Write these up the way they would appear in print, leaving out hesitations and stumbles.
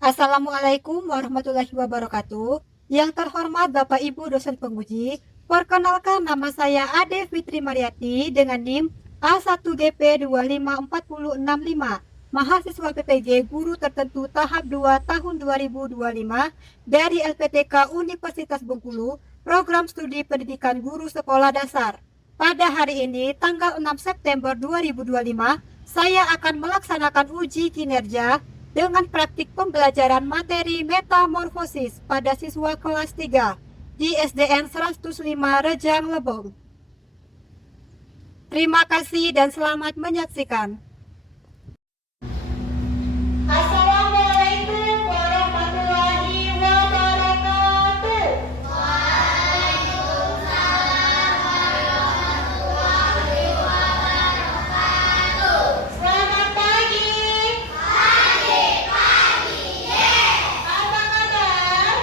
Assalamualaikum warahmatullahi wabarakatuh. Yang terhormat Bapak Ibu dosen penguji, perkenalkan nama saya Ade Fitri Mariati dengan NIM A1GP25465, mahasiswa PPG Guru Tertentu tahap 2 tahun 2025 dari LPTK Universitas Bengkulu, Program Studi Pendidikan Guru Sekolah Dasar. Pada hari ini, tanggal 6 September 2025, saya akan melaksanakan uji kinerja dengan praktik pembelajaran materi metamorfosis pada siswa kelas 3 di SDN 105 Rejang Lebong. Terima kasih dan selamat menyaksikan. Assalamualaikum warahmatullahi wabarakatuh. Selamat pagi. Apa kabar?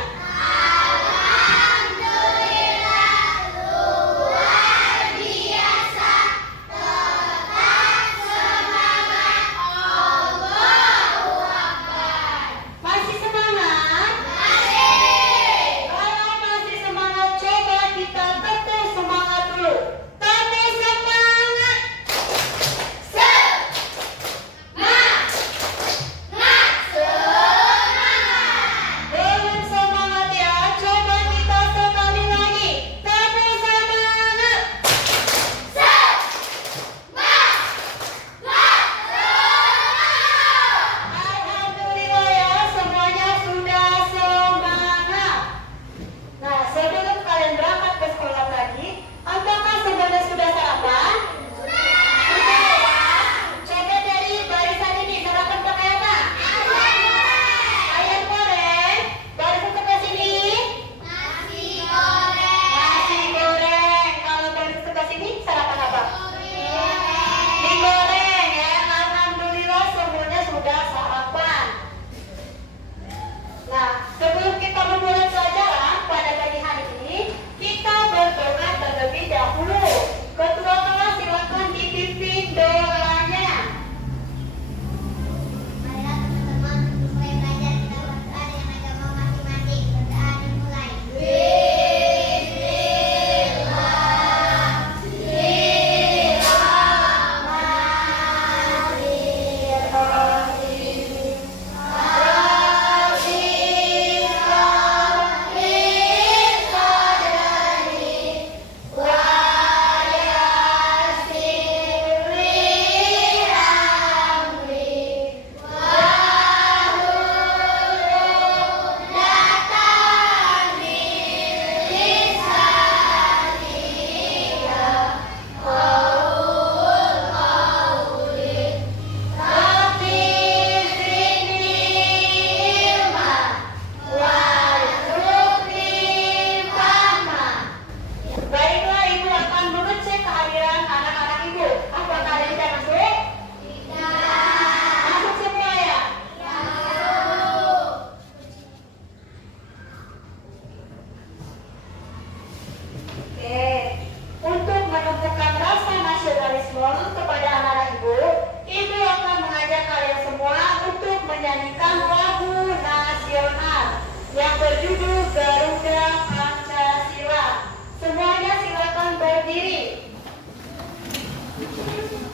Masih semangat? Kalau masih semangat, coba kita tetap semangat dulu. Tapi semangat. Belum semangat ya, coba kita sekali lagi. Tapi semangat. Alhamdulillah ya, semuanya sudah semangat. Nah, sebelum kalian berangkat ke sekolah tadi, apakah sebenarnya sudah sarapan? Sudah ya. Coba dari barisan ini, sarapan pakai apa? Ayam goreng. Barisan sebelah sini. Nasi goreng. Kalau barisan sebelah sini, sarapan apa? Mie goreng ya. Alhamdulillah semuanya sudah sarapan. Nah, sebelum kita memulai pelajaran pada pagi hari ini, kita berdoa terlebih dahulu. Ketua kelas silakan dipimpin doanya. Marilah teman-teman untuk mulai belajar kita berdoa dengan agama masing-masing. Berdoa dimulai. Baiklah, Ibu akan mengecek kehadiran anak-anak Ibu. Apakah ada yang tidak masuk? Masuk semua ya? Oke. Untuk menumbuhkan rasa nasionalisme kepada anak-anak Ibu, Ibu akan mengajak kalian semua untuk menyanyikan lagu nasional yang berjudul Garuda Pancasila. Semuanya silakan berdiri. Pancasila.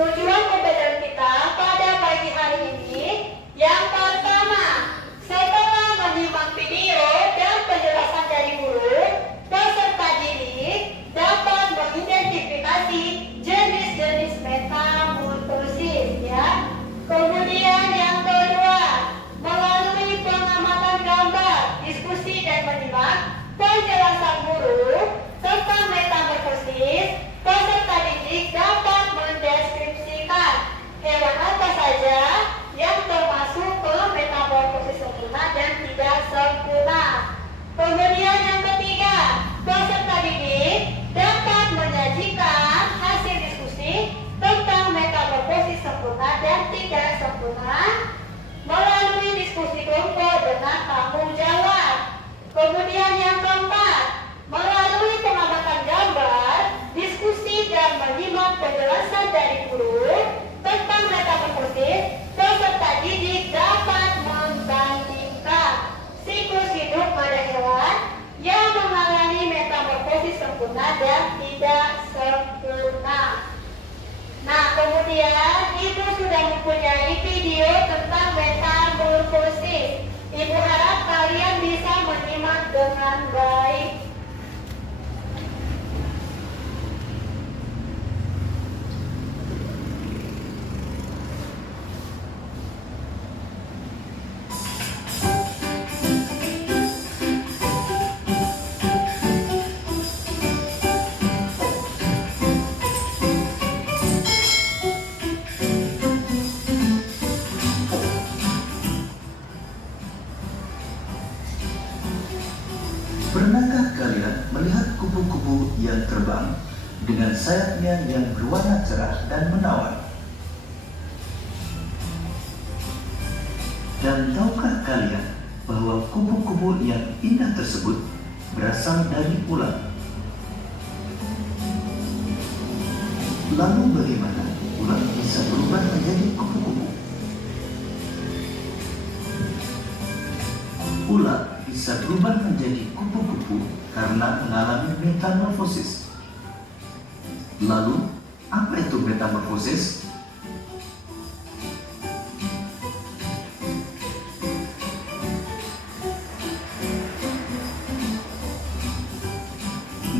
Tujuan pembelajaran kita pada pagi hari ini yang pertama, setelah menyimak video dan penjelasan dari guru, peserta didik dapat mengidentifikasi jenis-jenis metamorfosis ya. Kemudian yang kedua, melalui pengamatan gambar, diskusi dan menyimak penjelasan guru tentang metamorfosis, peserta didik dapat mendeskripsikan hewan apa saja yang termasuk ke metamorfosis sempurna dan tidak sempurna. Kemudian yang ketiga, peserta didik dapat menyajikan hasil diskusi tentang metamorfosis sempurna dan tidak sempurna melalui diskusi kelompok dengan tanggung jawab. Kemudian yang keempat, melalui pengamatan gambar, diskusi dan menyimak penjelasan dari guru tentang metamorfosis, peserta didik dapat membandingkan siklus hidup pada hewan yang mengalami metamorfosis sempurna dan tidak sempurna. Nah, kemudian Ibu sudah mempunyai video tentang metamorfosis. Ibu harap kalian bisa menyimak dengan baik. Pernahkah kalian melihat kupu-kupu yang terbang dengan sayapnya yang berwarna cerah dan menawan? Dan tahukah kalian bahwa kupu-kupu yang indah tersebut berasal dari ulat? Lalu bagaimana ulat bisa berubah menjadi kupu-kupu? Ulat bisa berubah menjadi kupu-kupu karena mengalami metamorfosis. Lalu, apa itu metamorfosis?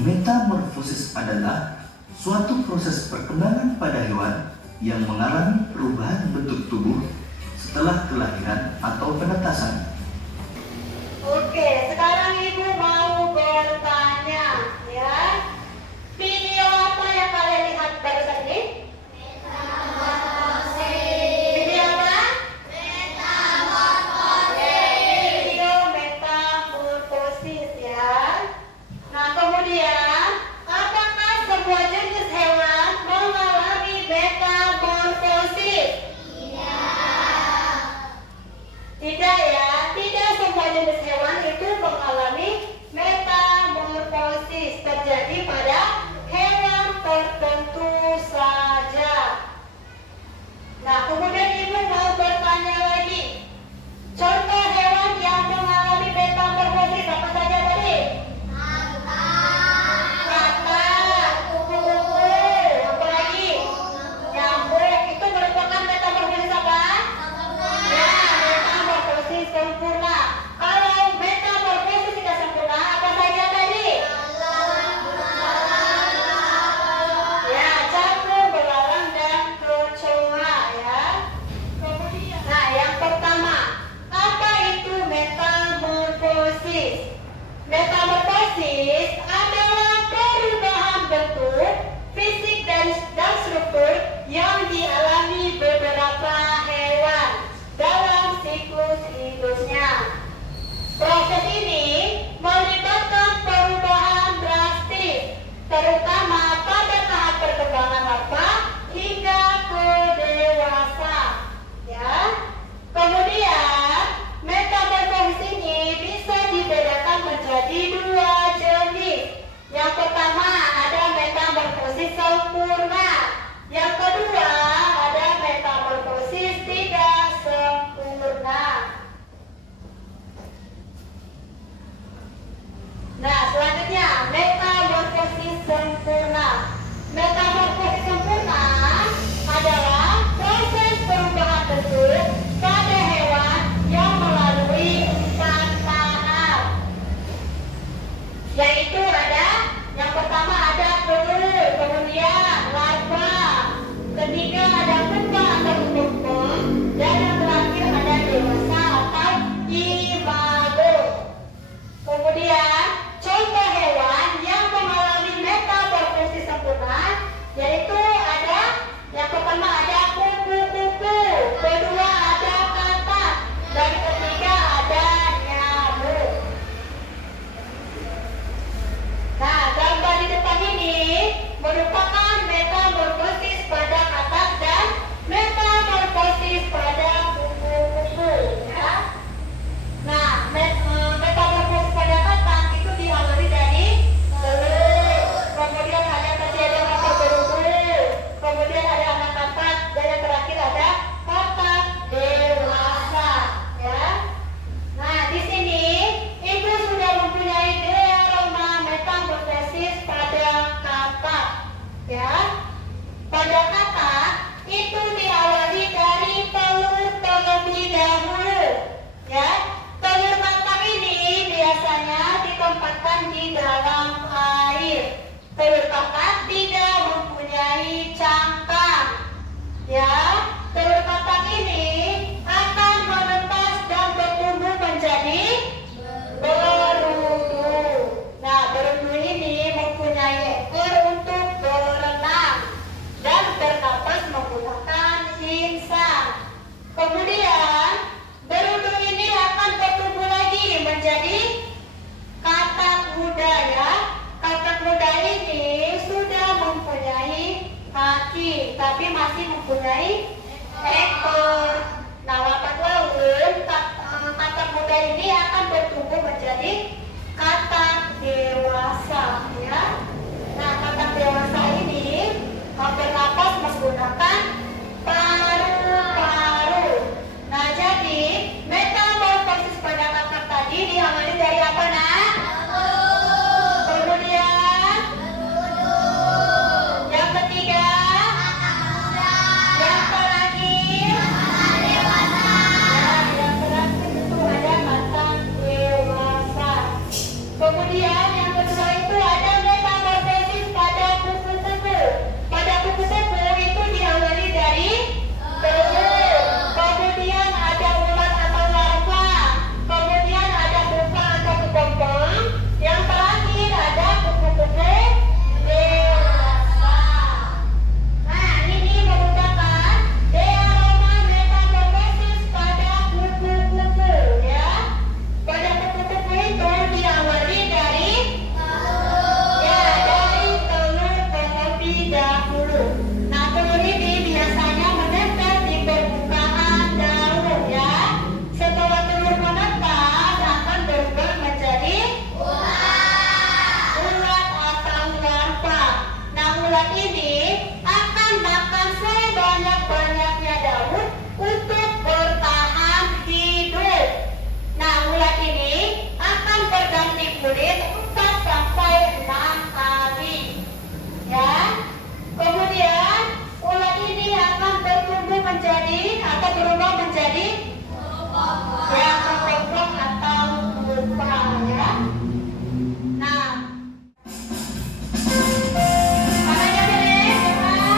Metamorfosis adalah suatu proses perkembangan pada hewan yang mengalami perubahan bentuk tubuh setelah kelahiran atau penetasan. Oke, sekarang Ibu mau bertanya ya. Video apa yang kalian lihat barusan ini? Video apa? Video metamorfosis ya. Nah, kemudian apakah semua jenis hewan mengalami metamorfosis? Tidak ya, tidak semua jenis hewan itu mengalami metamorfosis. Terjadi pada hewan tertentu saja. Nah, kemudian Ibu mau bertanya lagi. Contoh hewan yang mengalami metamorfosis apa saja tadi? Katak, kupu-kupu, apa lagi? Nyamuk. Itu merupakan metamorfosis apa? Ya, metamorfosis sempurna. Kalau metamorfosis tidak sempurna, apa saja tadi? Ya, cangkul, belalang, dan kecoa ya. Kemudian, nah yang pertama, apa itu metamorfosis? Metamorfosis adalah perubahan bentuk, fisik dan struktur yang dialami beberapa hewan dalam siklus hidupnya. Proses ini melibatkan perubahan drastis, terutama pada tahap perkembangan larva hingga ke dewasa. Ya. Kemudian, metamorfosis ini bisa dibedakan menjadi dua jenis. Yang pertama ada metamorfosis sempurna. Yang kedua ada mati, tapi masih mempunyai ekor. Nah, lambat laun katak muda ini akan bertumbuh menjadi katak dewasa, ya. Nah, katak dewasa ini bernapas menggunakan paru-paru. Nah, jadi metamorfosis pada katak tadi diawali dari apa, Nak? Kemudian yang ketiga, yang terakhir, nah, yang terakhir itu ada katak dewasa. Kemudian yang kedua itu ada metamorfosis pada kupu-kupu. Pada kupu-kupu itu diawali dari telur, kemudian ada ulat atau larva, kemudian ada pupa atau kepompong, yang terakhir ada kupu-kupu dewasa. Nah, ini merupakan diaroma metamorfosis pada kupu-kupu, ya. Pada kupu-kupu itu diawali dari telur terlebih dahulu. Nah, telur ini biasanya menempel di permukaan daun, ya. Setelah telur menetas akan berubah menjadi ulat atau larva. Nah, ulat ini akan makan sebanyak-banyaknya daun untuk bertahan hidup. Nah, ulat ini akan berganti kulit 4 sampai 6 kali. Ya. Kemudian ulat ini akan bertumbuh menjadi atau berubah menjadi kepompong atau pupa, ya. Nah, caranya beres, ya.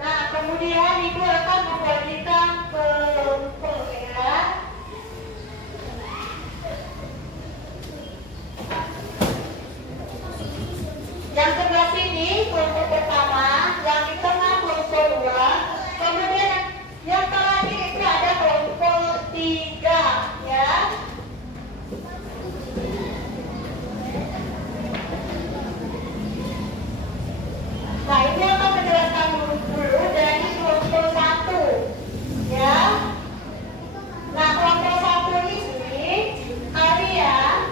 Nah, kemudian ibu akan membagikan kelompok, ya. Yang sebelah sini kelompok pertama, yang di tengah kelompok 2, kemudian yang terakhir itu ada kelompok 3, ya. Nah, ini akan menjelaskan dulu dari kelompok 1, ya. Nah, kelompok 1 ini kalian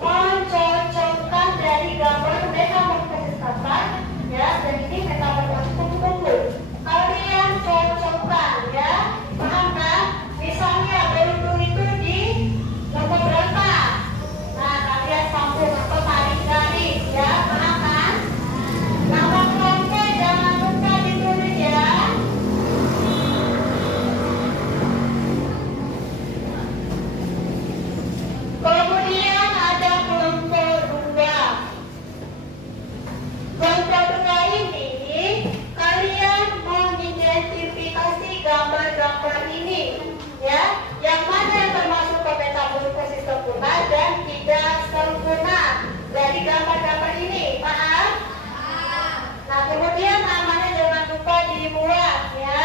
mencocokkan dari gambar metamorfosis katak, ya. Dan ini metamorfosis kupu-kupu. Kalian cocokkan, ya. Paham kan? Misalnya beruntung itu di nomor berapa? Nah, kalian sambung atau tarik garis, ya. Paham kan? Nama kelompok jangan lupa ditulis, ya. Kemudian ada kelompok 2. Kelompok 2 ini kalian mengidentifikasi gambar-gambar ini, ya. Yang mana yang termasuk ke metamorfosis sempurna dan tidak sempurna dari gambar-gambar ini. Paham? Nah, kemudian namanya jangan lupa dibuat, ya.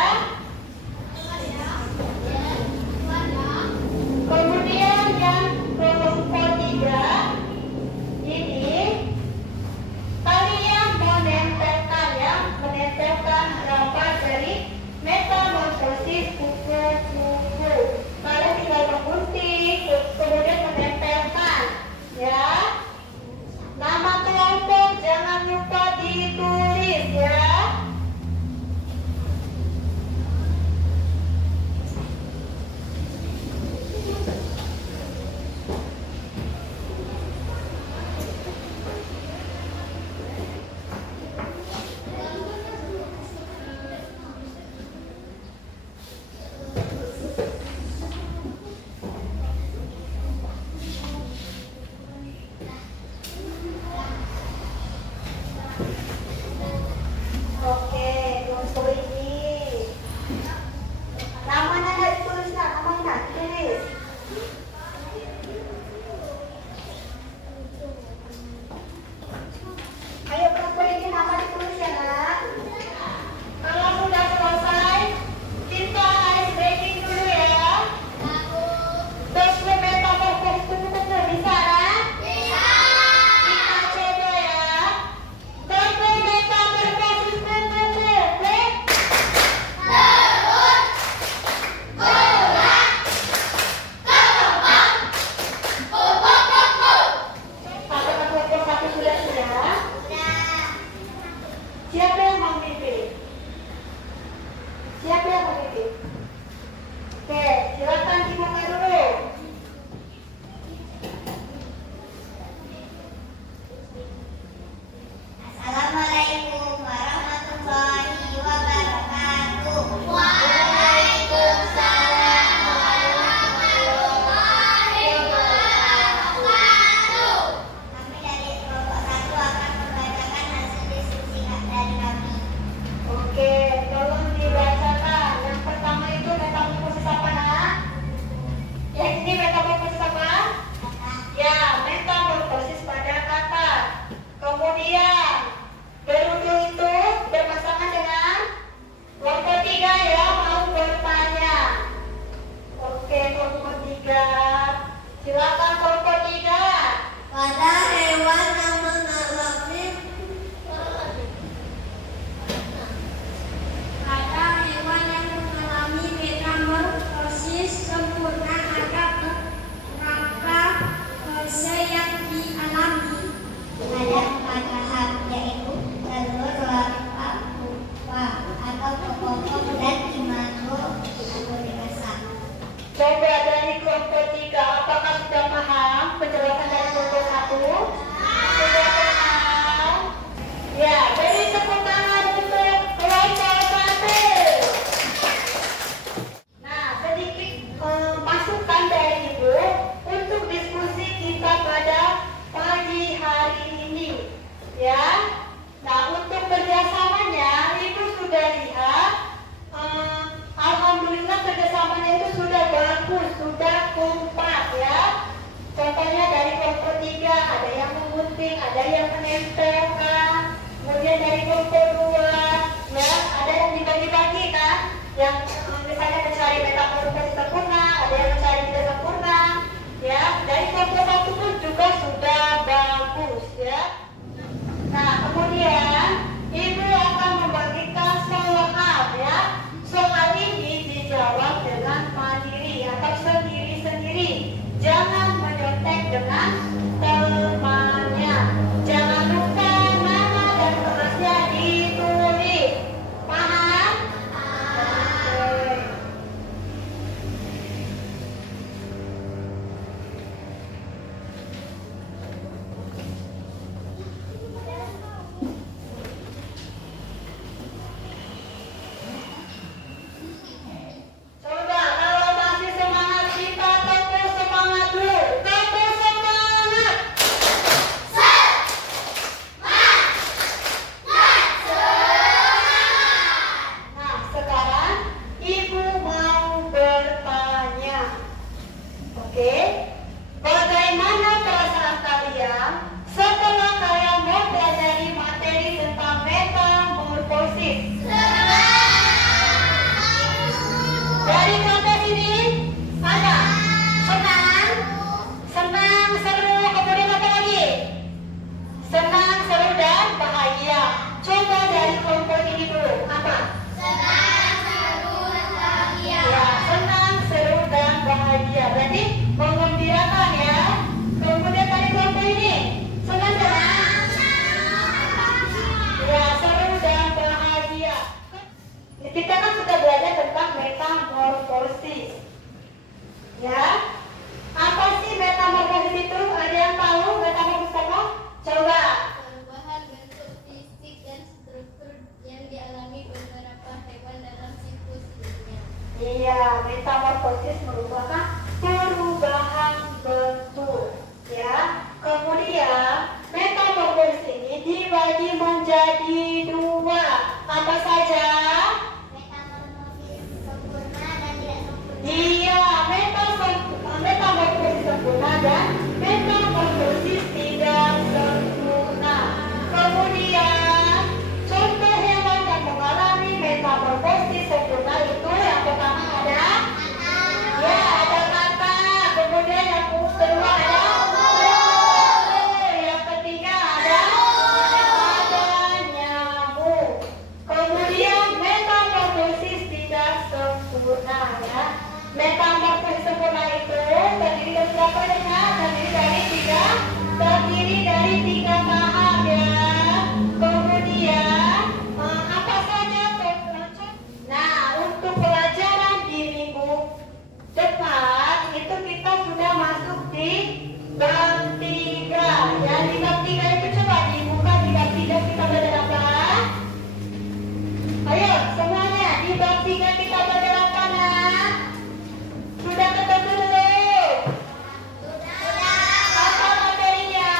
Kemudian yang kelompok 3 ini kalian menempelkan gambar dari metamorfosis kupu-kupu. Kalian tinggal menggunting, kemudian menempelkan, ya. Nama kelompok jangan lupa ditulis, ya. Pada hewan yang mengalami metamorfosis sempurna ada beberapa fase yang dialami. Ada 4 tahap, yaitu telur, larva, pupa, atau kokok dan imago atau dewasa. Coba dari kelompok 3, apakah sudah paham penjelasan dari kelompok 1? Sudah paham? Ya, beri tepuk tangan untuk kelompok 1. Nah, sedikit masukan dari Ibu untuk diskusi kita pada pagi hari ini. Ya, nah untuk kerjasamanya Ibu sudah lihat. Alhamdulillah kerjasamanya itu sudah bagus, sudah kompak ya. Contohnya dari kelompok 3 ada yang mengunting, ada yang menempelkan. Kemudian dari kelompok 2 ya ada yang dibagi-bagi kan, yang misalnya mencari metamorfosis sempurna, ada yang mencari tidak sempurna. Ya, dari kelompok 1 pun juga sudah bagus ya. Nah, kemudian Ibu akan membagikan soal ya. Soal ini dijawab dengan mandiri atau sendiri-sendiri. Jangan menyontek dengan temannya. Jangan lupa nama dan kelasnya ditulis. Paham? Oke. Coba kalau masih semangat kita tepuk semangat dulu. Tepuk semangat. Nah, sekarang Ibu mau bertanya. Oke? Bagaimana perasaan kalian setelah kalian mempelajari materi tentang metamorfosis? Dari kelompok ini ada senang, seru, kemudian apa lagi? Senang, seru, dan bahagia. Coba dari kelompok ini dulu, apa? Ya, senang, seru, dan bahagia. Berarti menggembirakan ya. Kemudian dari kelompok ini, senang, ya, seru, dan bahagia. Kita kan sudah belajar tentang metamorfosis. Ya, apa sih metamorfosis itu? Ada yang tahu metamorfosis apa? Coba. Perubahan bentuk fisik dan struktur yang dialami beberapa hewan dalam siklus hidupnya. Iya, metamorfosis merupakan perubahan bentuk. Ya, kemudian metamorfosis ini dibagi menjadi 2. Apa saja? Metamorfosis sempurna dan tidak sempurna. Iya, metamorfosis sempurna dan metamorfosis tidak sempurna. Kemudian, contoh hewan yang mengalami metamorfosis sempurna itu yang pertama ada, ya ada katak. Kemudian yang kedua ada, yang ketiga ada nyamuk. Kemudian metamorfosis tidak sempurna ya. Metamorfosis sempurna itu terdiri dari berapa ya? Terdiri dari tiga tahap ya. Kemudian apa saja? Nah, untuk pelajaran di minggu depan itu kita sudah masuk di bab 3 ya. Di bab 3 itu coba dibuka di bab 3 kita belajar apa? Ayo semuanya di bab 3 kita belajar apa nak? Sudah ketemu belum? Apa materinya?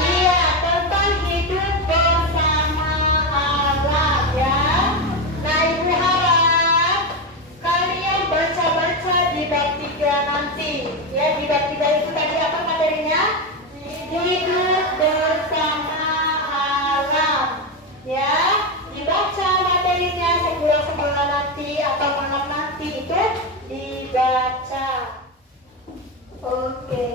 Iya, tentang hidup bersama alam ya. Nah, Ibu harap kalian baca-baca di bab 3 nanti. Ya, di bab 3 itu tadi apa materinya? Hidup bersama alam. Ya, dibaca materinya sebulan nanti atau malam nanti itu dibaca. Oke.